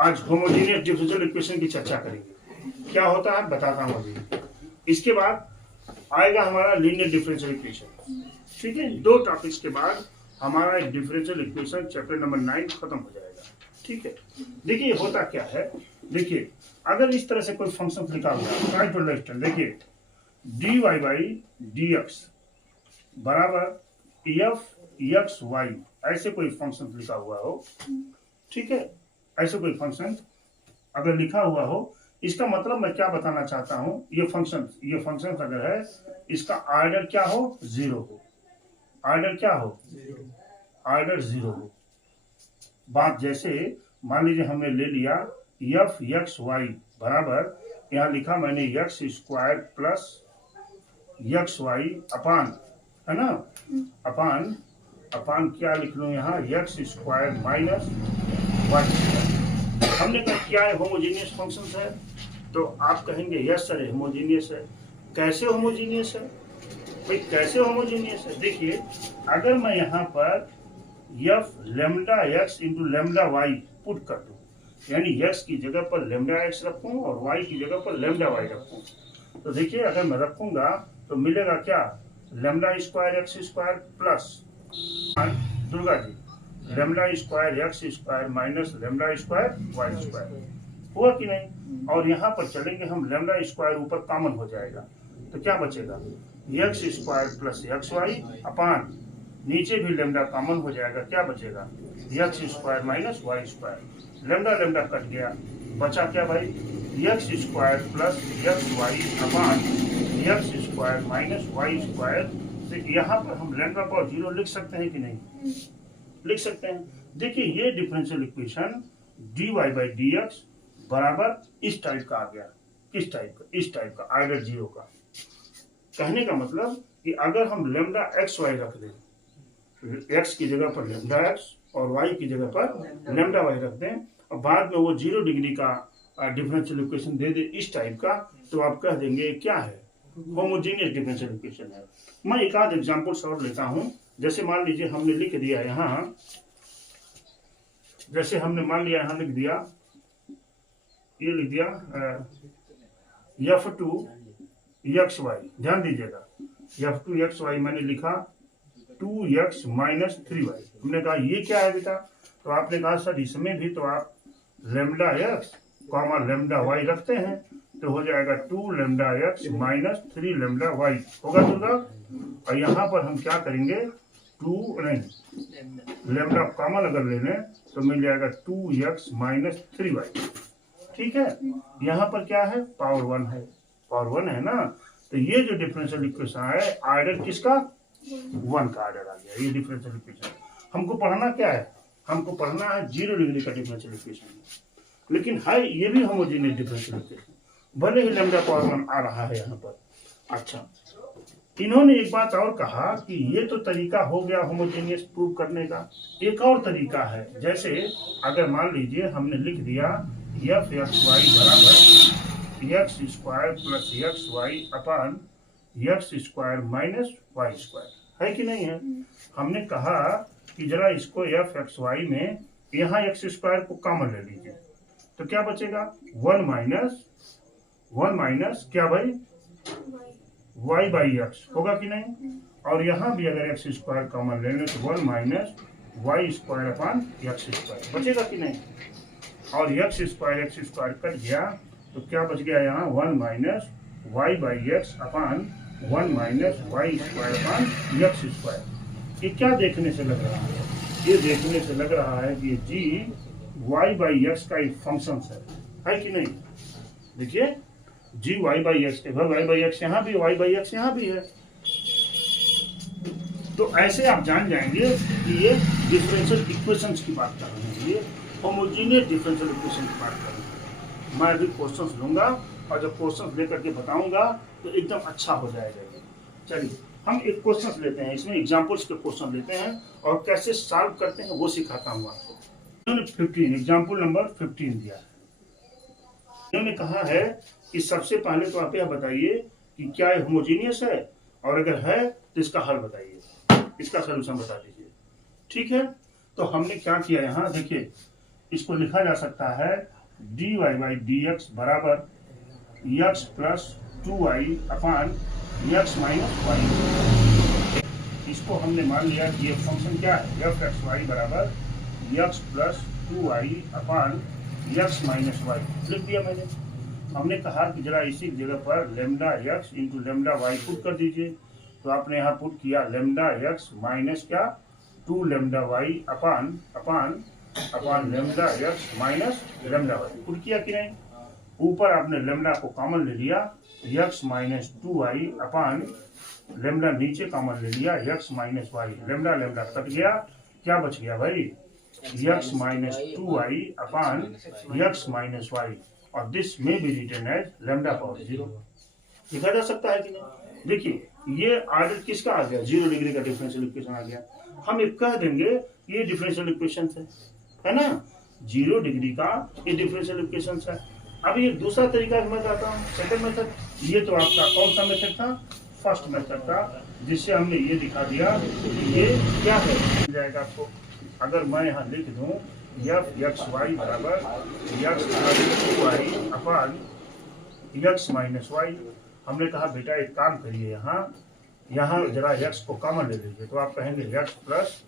आज homogeneous differential equation की चर्चा करेंगे। क्या होता है बताता हूँ अभी। इसके बाद आएगा हमारा लीनियर डिफरेंशियल इक्वेशन। ठीक है, 2 टॉपिक्स के बाद हमारा एक डिफरेंशियल इक्वेशन चैप्टर नंबर 9 खत्म हो जाएगा। ठीक है, देखिए होता क्या है। देखिए अगर इस तरह से कोई फंक्शन लिखा हुआ है, ट्राई टू अंडरस्टैंड। देखिए dy बाई dx बराबर f x y, ऐसे कोई फंक्शन लिखा हुआ हो। ठीक है, ऐसे कोई फंक्शन अगर लिखा हुआ हो, इसका मतलब मैं क्या बताना चाहता हूं, ये फंक्शन अगर है, इसका ऑर्डर क्या हो, 0 हो। ऑर्डर क्या हो, ऑर्डर 0 हो। बात जैसे मान लीजिए हमने ले लिया f x y बराबर, यहाँ लिखा मैंने x square plus x y upon, है ना, अपान क्या लिख लूं यहाँ, x square minus Y square. हमने कहा क्या है, होमोजेनियस फंक्शन है। तो आप कहेंगे यस सर होमोजेनियस है। कैसे होमोजेनियस है भाई, कैसे होमोजेनियस है। देखिए अगर मैं यहाँ पर f lambda x into lambda y put कर दूं, यानी एक्स की जगह पर लेमडा एक्स रखूं और वाई की जगह पर लेमडा वाई रखूं, तो देखिए अगर मैं रखूंगा तो मिलेगा क्या, lambda square x square plus दुर्गा जी lambda square x square minus lambda square y square. हुआ कि नहीं। और यहाँ पर चलेंगे हम, लेमडा स्क्वायर ऊपर कॉमन हो जाएगा, तो क्या बचेगा, x square plus x y upon, नीचे भी लेमडा कॉमन हो जाएगा, क्या बचेगा, एक्स स्क्वायर माइनस वाई स्क्वायर। लेमडा लेमडा कट गया, बचा क्या भाई, x square plus x y upon x square minus Y square. तो यहाँ पर हम लेमडा पावर 0 लिख सकते हैं कि नहीं, लिख सकते हैं। देखिए ये differential equation dy by dx बराबर इस टाइप का आ गया। किस टाइप का, इस टाइप का, ऑर्डर 0 का। कहने का मतलब कि अगर हम लेमडा एक्स वाई रख दें, एक्स की जगह पर लेमडा एक्स और वाई की जगह पर लेमडा वाई रख दें, और बाद में वो 0 डिग्री का डिफरेंशियल इक्वेशन दे दे इस टाइप का, तो आप कह देंगे क्या है, होमोजेनियस डिफरेंशियल इक्वेशन है। मैं एक आध एग्जांपल्स और लेता हूं। जैसे मान लीजिए हमने लिख दिया यहाँ, जैसे हमने मान लिया यहाँ लिख दिया, ये लिख दिया f2 xy, ध्यान दीजिएगा f2 xy मैंने लिखा 2x माइनस 3y। हमने कहा ये क्या है बेटा, तो आपने कहा सर इसमें भी तो आप lambda x comma lambda y रखते हैं, तो हो जाएगा 2 lambda x minus 3 lambda y होगा दुर्गा। और यहाँ पर हम क्या करेंगे, 2 नहीं लेमडा कॉमन अगर ले लें तो मिल जाएगा 2x माइनस 3y। ठीक है, यहाँ पर क्या है, पावर 1 है, पावर 1 है ना। तो ये जो डिफरेंशियल इक्वेशन है, ऑर्डर किसका, 1 का ऑर्डर आ गया। ये डिफरेंशियल इक्वेशन हमको पढ़ना क्या है, हमको पढ़ना है 0 डिग्री का डिफरेंशियल इक्वेशन, लेकिन है ये भी होमोजेनियस डिफरेंशियल इक्वेशन, भले ही लेमडा पावर 1 आ रहा है यहाँ पर। अच्छा, इन्होंने एक बात और कहा कि ये तो तरीका हो गया होमोजेनियस प्रूव करने का, एक और तरीका है। जैसे अगर मान लीजिए हमने लिख दिया एफ एक्स वाई बराबर x square plus x y upon x square minus Y square, है कि नहीं है। हमने कहा कि जरा इसको एफ एक्स वाई में यहाँ एक्स स्क्वायर को कॉमन ले लीजिए, तो क्या बचेगा, 1 माइनस क्या भाई, y बाई एक्स होगा कि नहीं। और यहाँ भी अगर एक्स स्क्वायर कॉमन ले लें तो 1 minus Y square upon x square बचेगा कि नहीं। और एक्स स्क्वायर कट गया, तो क्या बच गया यहाँ, 1 minus y by x upon 1 minus Y square upon x square. ये क्या देखने से लग रहा है, ये देखने से लग रहा है कि जी वाई बाई एक्स का एक फंक्शन है कि नहीं। देखिए जी वाई बाई एक्स के वाई बाई एक्स यहाँ भी, वाई बाई एक्स यहाँ भी है। तो ऐसे आप जान जाएंगे कि ये डिफरेंशियल इक्वेशंस की बात कर रहे हैं, ये होमोजेनियस डिफरेंशियल इक्वेशन की बात कर रहे हैं। मैं अभी क्वेश्चंस लूंगा और जब क्वेश्चंस लेकर के बताऊंगा तो एकदम अच्छा हो जाएगा। चलिए हम एक क्वेश्चंस लेते हैं, इसमें एग्जांपल्स के क्वेश्चन लेते हैं और कैसे सॉल्व करते हैं वो सिखाता हूँ आपको। इन्होंने 15 एग्जाम्पल नंबर 15 दिया है। इन्होंने कहा है कि सबसे पहले तो आप यह बताइए कि क्या ये होमोजेनियस है, और अगर है तो इसका हल बताइए, इसका सलूशन बता दीजिए। ठीक है, तो हमने क्या किया यहाँ देखिए, इसको लिखा जा सकता है dy बाई डी एक्स बराबर x प्लस 2y अपान x माइनस वाई। इसको हमने मान लिया कि ये फंक्शन क्या है, एफ एक्स वाई बराबर x प्लस 2y अपान x माइनस वाई लिख दिया मैंने। हमने कहा कि जरा इसी जगह पर lambda x into lambda y put कर दीजिए, तो आपने यहाँ पुट किया लेमडा एक्स माइनस क्या 2 lambda y upon upon upon lambda x minus lambda y put किया कि नहीं। ऊपर आपने लेमडा को कॉमन ले लिया x minus 2y upon lambda नीचे कॉमन ले लिया x minus y, lambda lambda cut गया, क्या बच गया भाई x minus 2y upon x minus y, और this may be written as lambda power 0। लिखा जा सकता है कि नहीं। देखिए ये आर्डर किसका आ गया, 0 डिग्री का डिफरेंशियल इक्वेशन आ गया। हम एक कह देंगे ये डिफरेंशियल इक्वेशन है ना, 0 डिग्री का ये डिफरेंशियल इक्वेशन है। अब ये दूसरा तरीका मैं बताता हूँ, सेकंड मेथड। ये तो आपका कौन सा मेथड था, फर्स्ट मेथड था, जिससे हमने ये दिखा दिया कि ये क्या है, मिल जाएगा आपको। अगर मैं यहाँ लिख दूँ एफ एक्स वाई बराबर x plus 2y upon x minus Y. हमने कहा बेटा एक काम करिए, यहाँ जरा x को कॉमन ले लीजिए, तो आप कहेंगे x plus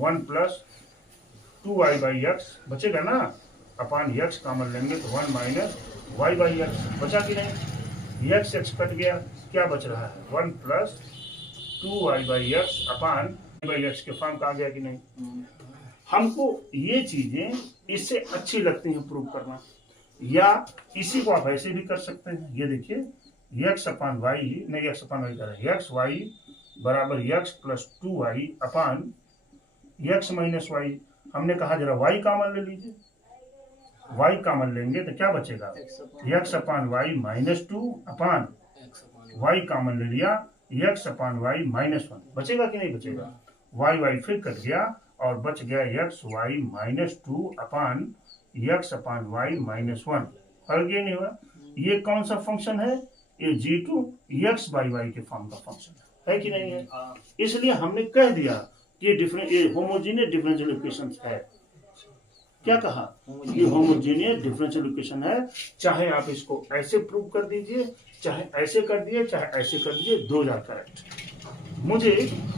1 plus 2y by x बचेगा ना, अपान x कॉमन लेंगे तो 1 माइनस वाई बाई एक्स बचा कि नहीं। x x कट गया, क्या बच रहा है 1 plus 2y by x upon by x के फॉर्म का आ गया कि नहीं। हमको ये चीजें इससे अच्छी लगती हैं प्रूव करना, या इसी को आप ऐसे भी कर सकते हैं। ये देखिए एक्स अपान वाई, नहीं एक्स अपान वाई करें, एक्स वाई बराबर x plus 2y upon x minus Y. हमने कहा जरा y कॉमन ले लीजिए, y कॉमन लेंगे तो क्या बचेगा एक्स अपान वाई माइनस 2 अपान y कॉमन ले लिया एक्स अपान वाई माइनस 1 बचेगा कि नहीं बचेगा। y फिर कट गया और बच गया एक्स वाई माइनस 2 अपान एक्स अपान वाई माइनस 1। फर्क ये नहीं हुआ। ये कौन सा फंक्शन है, ये g2 एक्स बाई वाई के फॉर्म का फंक्शन है कि नहीं है। इसलिए हमने कह दिया कि ये होमोजेनियस डिफरेंशियल इक्वेशन है। क्या कहा, ये होमोजेनियस डिफरेंशियल इक्वेशन है। चाहे आप इसको ऐसे प्रूव कर दीजिए, चाहे ऐसे कर दिए, चाहे ऐसे कर दीजिए, दो आर करेक्ट। मुझे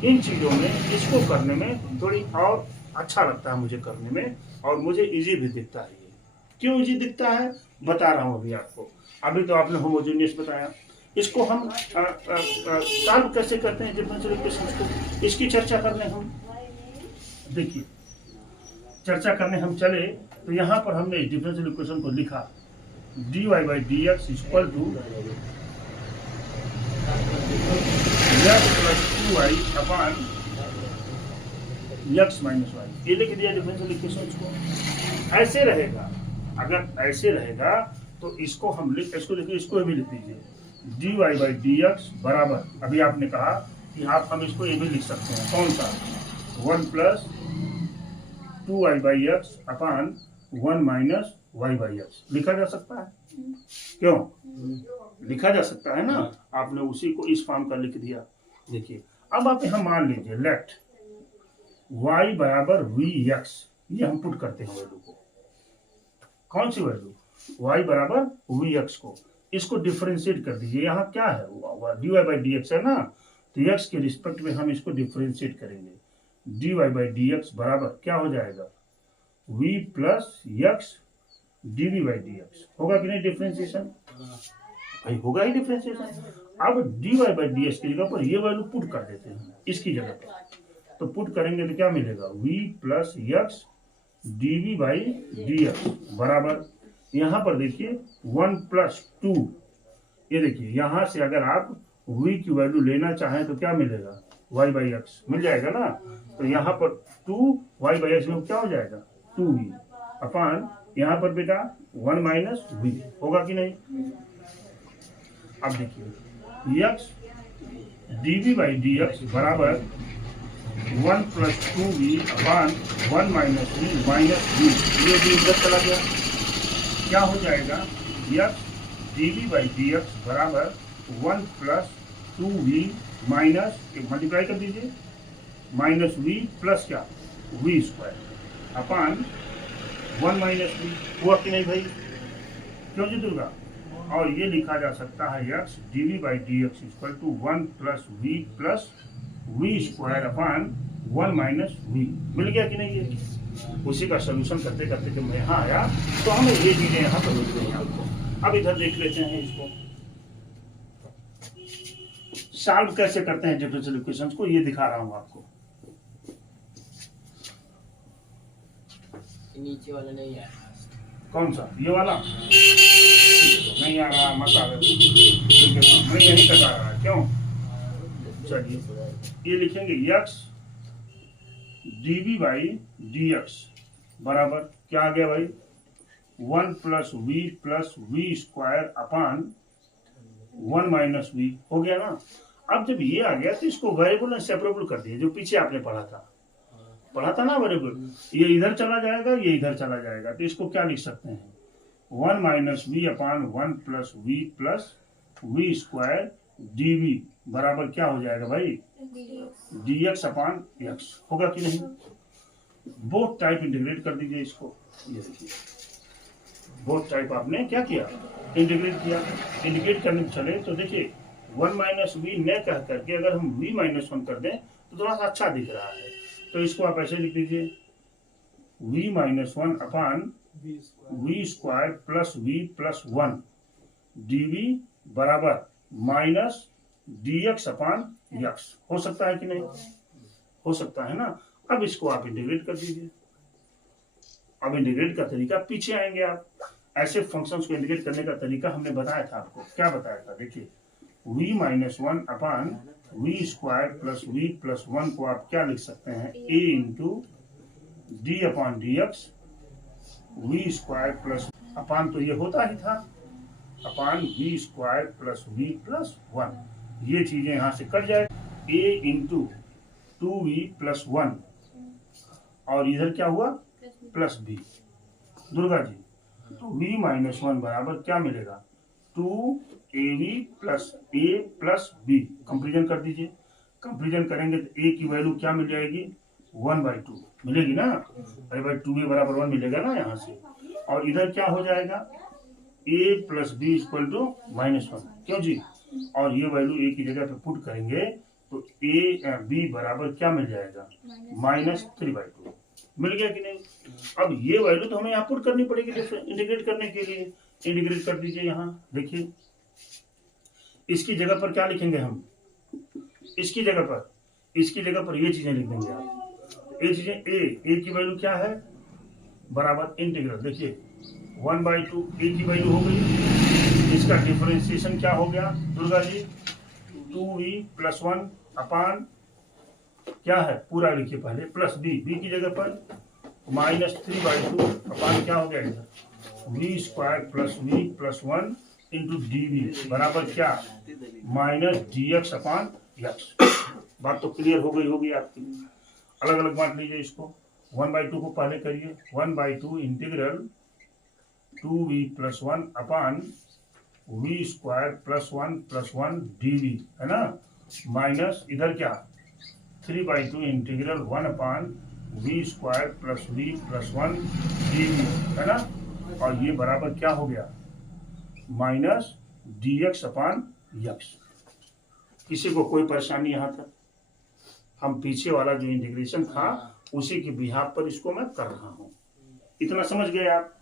इन चीजों में इसको करने में थोड़ी और अच्छा लगता है मुझे करने में, और मुझे इजी भी दिखता है। ये क्यों इजी दिखता है बता रहा हूँ अभी आपको। अभी तो आपने होमोजेनियस बताया, इसको हम सॉल्व कैसे करते हैं डिफरेंशियल इक्वेशंस को, इसकी चर्चा करने हम देखिए चर्चा करने हम चले तो यहाँ पर हमने डिफरेंशियल इक्वेशन को लिखा dy by d x equal to x plus 2y upon x minus y. ये लिख दिया डिफरेंशियल इक्वेशन को। ऐसे रहेगा, अगर ऐसे रहेगा तो इसको हम इसको देखिए, इसको भी लिख दीजिए dy बाई डी एक्स बराबर, अभी आपने कहा कि हम इसको ये भी लिख सकते हैं, कौन सा 1 plus 2y by x upon 1 minus y by x लिखा जा सकता है। क्यों लिखा जा सकता है ना, आपने उसी को इस फॉर्म का लिख दिया। देखिए अब आप यहाँ मान लीजिए लेट y बराबर वी एक्स, ये हम पुट करते हैं वैल्यू को, कौन सी वैल्यू y बराबर वी एक्स को, इसको डिफरेंशिएट कर दीजिए। यहाँ क्या है dy बाई डी एक्स है ना, तो x के रिस्पेक्ट में हम इसको डिफरेंशिएट करेंगे। dy बाई डी एक्स बराबर क्या हो जाएगा v plus x dv by d x, होगा कि नहीं डिफरेंशिएशन, भाई होगा ही डिफरेंशिएशन। अब dy बाई डी एक्स की जगह पर ये वैल्यू पुट कर देते हैं इसकी जगह पर, तो पुट करेंगे तो क्या मिलेगा v plus x dv by d x बराबर, यहाँ पर देखिए 1 प्लस 2, ये देखिए यहाँ से अगर आप v की वैल्यू लेना चाहें तो क्या मिलेगा y बाई एक्स मिल जाएगा ना, तो यहाँ पर 2y बाई एक्स में क्या हो जाएगा 2v अपान यहाँ पर बेटा 1 माइनस v, होगा कि नहीं। अब देखिए x dv by d x बराबर 1 प्लस 2v अपान 1 माइनस v माइनस v, ये भी इधर चला गया, क्या हो जाएगा x dv by d x बराबर 1 प्लस 2v माइनस, मल्टीप्लाई कर दीजिए, माइनस v प्लस क्या v square, upon 1 minus v. हुआ कि नहीं भाई? क्यों जी दुर्गा? और ये लिखा जा सकता है x dv by d x equal to 1 plus v square upon 1 minus v. मिल गया कि नहीं? ये उसी का सोल्यूशन करते करते जब मैं यहाँ आया तो हमें ये चीजें यहाँ पर मिल गई आपको। अब इधर देख लेते हैं इसको सॉल्व कैसे करते हैं डिफरेंशियल इक्वेशंस को, ये दिखा रहा हूँ आपको। नीचे वाला नहीं आ रहा। कौन सा? ये वाला नहीं आ रहा, मत आ मैं यही कटा रहा है। क्यों? चलिए ये लिखेंगे x dv by d x बराबर क्या आ गया भाई? 1 plus v square upon 1 minus v. हो गया ना? अब जब ये आ गया तो इसको वेरिएबल सेपरेबल कर दिया, जो पीछे आपने पढ़ा था ना वेरिएबल। ये इधर चला जाएगा, ये इधर चला जाएगा, तो इसको क्या लिख सकते हैं? 1 minus v upon 1 plus v square dv बराबर क्या हो जाएगा भाई? dx upon x। होगा कि नहीं? बोथ टाइप इंटीग्रेट कर दीजिए इसको। ये देखिए बोथ टाइप आपने क्या किया? इंटीग्रेट किया। इंटीग्रेट करने चले तो देखिए 1 माइनस वी न कह करके अगर हम v माइनस 1 कर दें तो थोड़ा सा अच्छा दिख रहा है। तो इसको आप ऐसे लिख दीजिए v minus 1 upon v square plus v plus 1 dv बराबर माइनस dx अपान x। हो सकता है कि नहीं? हो सकता है ना? अब इसको आप इंटीग्रेट कर दीजिए। अब इंटीग्रेट का तरीका पीछे आएंगे आप। ऐसे फंक्शंस को इंटीग्रेट करने का तरीका हमने बताया था आपको। क्या बताया था? देखिए v minus 1 upon v square plus v plus 1 को आप क्या लिख सकते हैं? a into d upon d x v square plus upon तो ये होता ही था upon v square plus v plus 1। ये चीजें यहां से कट जाए। a इंटू 2v प्लस 1 और इधर क्या हुआ? Plus b। दुर्गा जी तो v माइनस 1 बराबर क्या मिलेगा? 2ab plus a plus b। Comparison कर दीजिए। कंपेरिजन करेंगे तो a की वैल्यू क्या मिल जाएगी? 1/2 मिलेगी ना? अरे भाई 2a बराबर 1 मिलेगा ना यहाँ से। और इधर क्या हो जाएगा? a plus b equal to -1। क्यों जी? और ये वैल्यू a की जगह पे पुट करेंगे तो b बराबर क्या मिल जाएगा? -3/2। मिल गया कि नहीं? अब ये वैल्यू तो हमें यहाँ पुट करनी पड़ेगी इंटीग्रेट करने के लिए। इंटीग्रेट कर दीजिए। यहाँ देखिए इसकी जगह पर क्या लिखेंगे हम? इसकी जगह पर ये चीजें लिख देंगे आप। ये चीजें a की वैल्यू क्या है? बराबर इंटीग्रल देखिए 1/2 a की वैल्यू हो गई। इसका डिफरेंशिएशन क्या हो गया दुर्गा जी? 2v प्लस 1 अपान क्या है? पूरा लिखिए पहले प्लस b की जगह पर -3/2 अपान क्या हो गया इधर? v square plus v plus 1 into dv बराबर क्या? -dx upon x। बात तो क्लियर हो गई होगी आपकी। अलग अलग बांट लीजिए इसको। 1/2 को पहले करिए। 1/2 integral 2v plus 1 upon v square plus 1 dv है ना? माइनस इधर क्या? 3/2 integral 1 upon v square plus v plus 1 dv है ना? और ये बराबर क्या हो गया? -dx upon x। किसी को कोई परेशानी यहाँ तक? हम पीछे वाला जो इंटीग्रेशन था उसी के बिहाफ पर इसको मैं कर रहा हूँ। इतना समझ गए आप?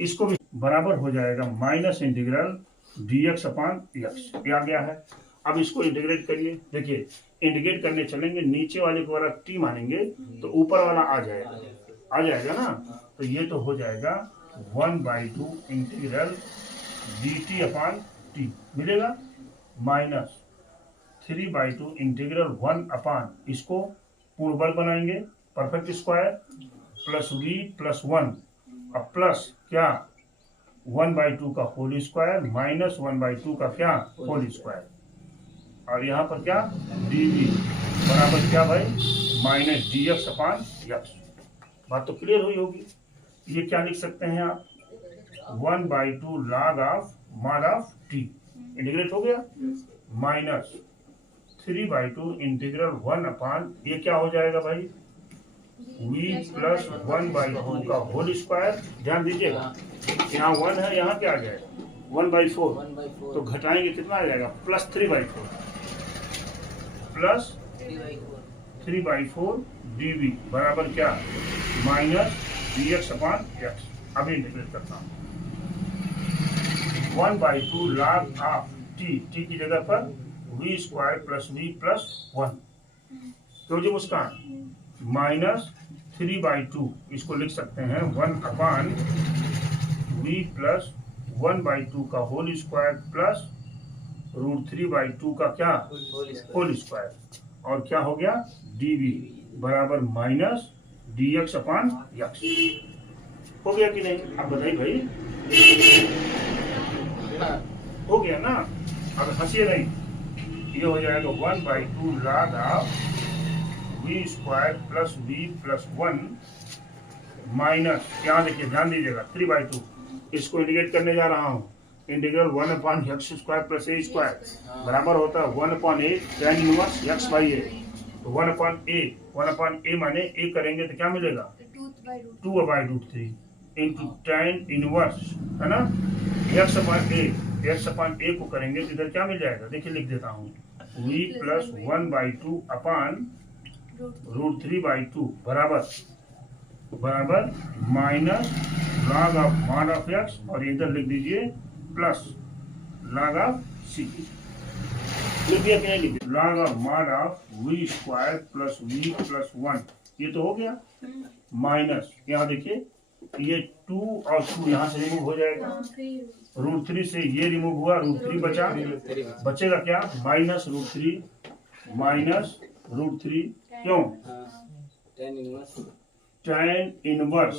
इसको भी बराबर हो जाएगा minus integral dx upon x। ये आ गया है। अब इसको इंटीग्रेट करिए। देखिए इंटीग्रेट करने चलेंगे, नीचे वाले को अगर t मानेंगे तो ऊपर वाला आ जाएगा ना? तो ये तो हो जाएगा 1/2 इंटीग्रल dt अपान t मिलेगा माइनस 3/2 इंटीग्रल 1 अपान इसको पूर्ण वर्ग बनाएंगे perfect square plus v plus 1 अब प्लस क्या 1/2 का होल स्क्वायर माइनस 1/2 का क्या होल स्क्वायर और यहाँ पर क्या dv बराबर क्या भाई -dx अपान x। बात तो क्लियर हुई होगी। ये क्या लिख सकते हैं आप? 1/2 log of mod of t integrate हो गया माइनस 3/2 इंटीग्रल 1 अपान ये क्या हो जाएगा भाई v प्लस 1/2 का होल स्क्वायर। ध्यान दीजिएगा, यहाँ 1 है, यहाँ क्या आ जाएगा 1/4, तो घटाएंगे कितना आ जाएगा प्लस 3/4 प्लस 3/4 dv बराबर क्या माइनस dx अपान x। अभी इंटीग्रेट करता हूँ 1/2 log ऑफ t की जगह पर v square plus v plus 1, तो जो मुस्कान माइनस 3/2 इसको लिख सकते हैं 1 अपान v प्लस 1/2 का होल स्क्वायर प्लस √3/2 का क्या होल स्क्वायर, और क्या हो गया dv बराबर माइनस dx अपान x। हो गया कि नहीं, आप बताइए भाई, हो गया ना। अब हंसिए नहीं, ये हो जाएगा 1/2 log of v square plus v plus 1 minus, यहाँ देखिए ध्यान दीजिएगा 3/2, इसको इंटीग्रेट करने जा रहा हूँ, integral 1/x square plus a square बराबर होता है 1/a tan inverse x by a। तो 1/a माने a करेंगे तो क्या मिलेगा 2/√3 इंटू tan इनवर्स, है ना, x/a को करेंगे तो इधर क्या मिल जाएगा, देखिए लिख देता हूँ v प्लस 1/2 अपान √3/2 बराबर minus log of mod of x, और इधर लिख दीजिए प्लस log ऑफ c। लिख दिया कि नहीं लिख दिया, log of mod of v square plus v plus 1, ये तो हो गया माइनस, यहाँ देखिए ये 2 और 2 यहाँ से रिमूव हो जाएगा, √3 से ये रिमूव हुआ, √3 बचा, बचेगा क्या माइनस √3 क्यों tan इनवर्स,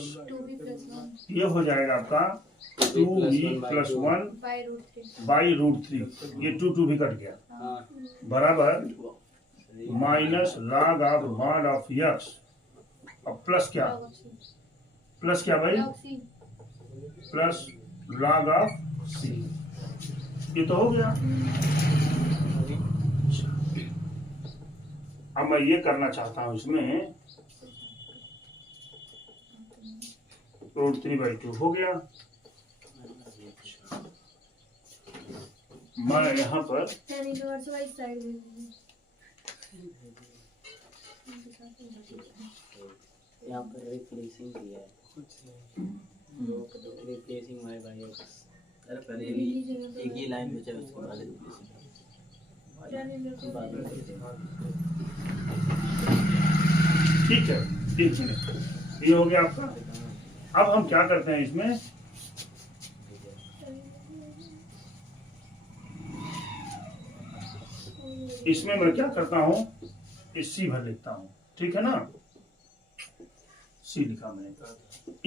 ये हो जाएगा आपका 2v प्लस 1 बाई √3, ये 2 भी कट गया बराबर minus log of mod of x, और प्लस क्या भाई प्लस log ऑफ c, ये तो हो गया। अब मैं ये करना चाहता हूं इसमें √3/2 हो गया, मैं यहाँ पर रिप्लेसिंग किया है, रिप्लेसिंग y बाई x। अरे पहले एक ही लाइन बचा है, उसको वाले रिप्लेसिंग ठीक है, 1 मिनट, ये हो गया आपका। अब हम क्या करते हैं इसमें मैं क्या करता हूँ, इस सी भर लिखता हूँ, ठीक है ना, सी लिखा मैंने,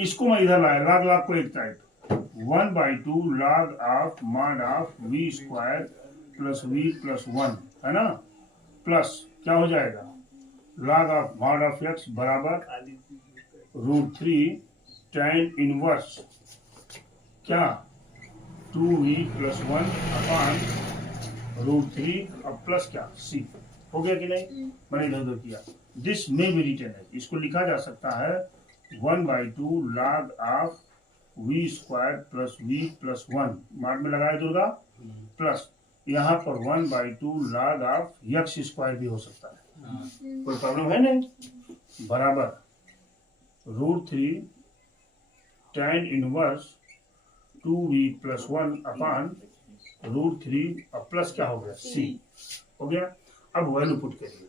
इसको मैं इधर लाया log को एक type 1/2 log of mod of v square plus v plus 1, है ना, प्लस क्या हो जाएगा log of mod of x बराबर √3 tan इनवर्स क्या 2v प्लस 1 अपान √3 अब प्लस क्या c। हो गया कि नहीं, मैंने इधर उधर किया, दिस मे बी रिटन है, इसको लिखा जा सकता है 1/2 log of v square plus v plus 1, mark में लगाया दुर्गा, प्लस यहाँ पर 1/2 log ऑफ x स्क्वायर भी हो सकता है, कोई प्रॉब्लम है नहीं, बराबर √3 tan इनवर्स 2v प्लस 1 अपान √3 और प्लस क्या हो गया c। हो गया, अब वैल्यू पुट करिए,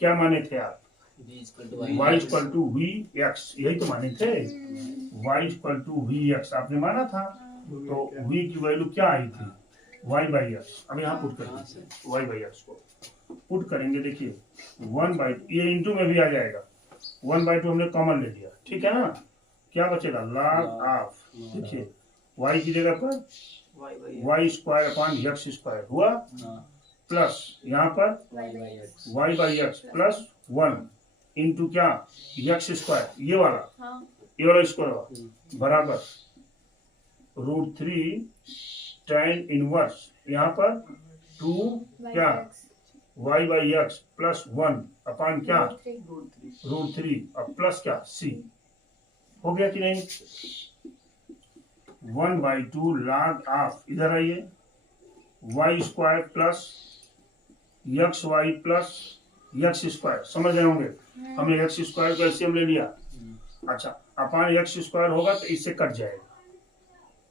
क्या माने थे आप y equal to v x, यही तो माने थे, y equal to v x आपने माना था, तो v की वैल्यू क्या आई थी y बाई एक्स। अब यहाँ पुट करेंगे y बाई एक्स को पुट करेंगे, देखिए 1/, ये इंटू में भी आ जाएगा, 1/2 हमने कॉमन ले लिया, ठीक है ना, क्या बचेगा log ऑफ, देखिए y की जगह पर y square upon x square हुआ, प्लस यहाँ पर y by x plus 1 into क्या x स्क्वायर, ये वाला स्क्वायर बराबर √3 tan इनवर्स, यहाँ पर 2 क्या वाई बाई एक्स प्लस 1 अपान क्या √3 अब प्लस क्या c हो गया कि नहीं। 1/2 log ऑफ इधर आइए y square plus x y plus x square समझ रहे होंगे। हमने एक्स स्क्वायर को एलसीएम ले लिया। अच्छा अपान एक्स स्क्वायर होगा तो इससे कट जाएगा।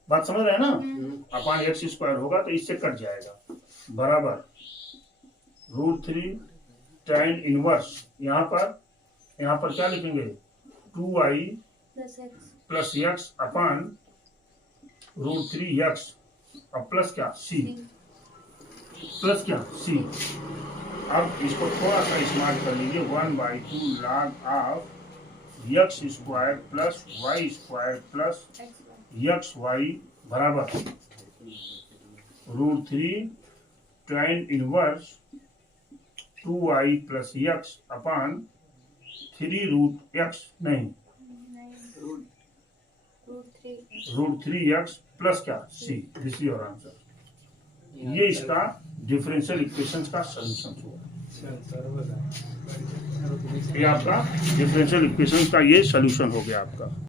बात समझ रहे हैं ना। अपान एक्स स्क्वायर होगा तो इससे कट जाएगा बराबर √3 tan इनवर्स यहाँ पर क्या लिखेंगे 2y प्लस एक्स अपान √3x अब प्लस क्या c प्लस क्या c। अब इसको थोड़ा सा स्मार्ट कर लीजिए 1/2 log of x square plus y square plus x y बराबर √3 tan inverse 2y plus x upon 3√x नहीं √3x प्लस क्या c। This is your answer. ये इसका डिफरेंशियल इक्वेशंस का सॉल्यूशन हुआ। ये आपका डिफरेंशियल इक्वेशंस का ये सॉल्यूशन हो गया आपका।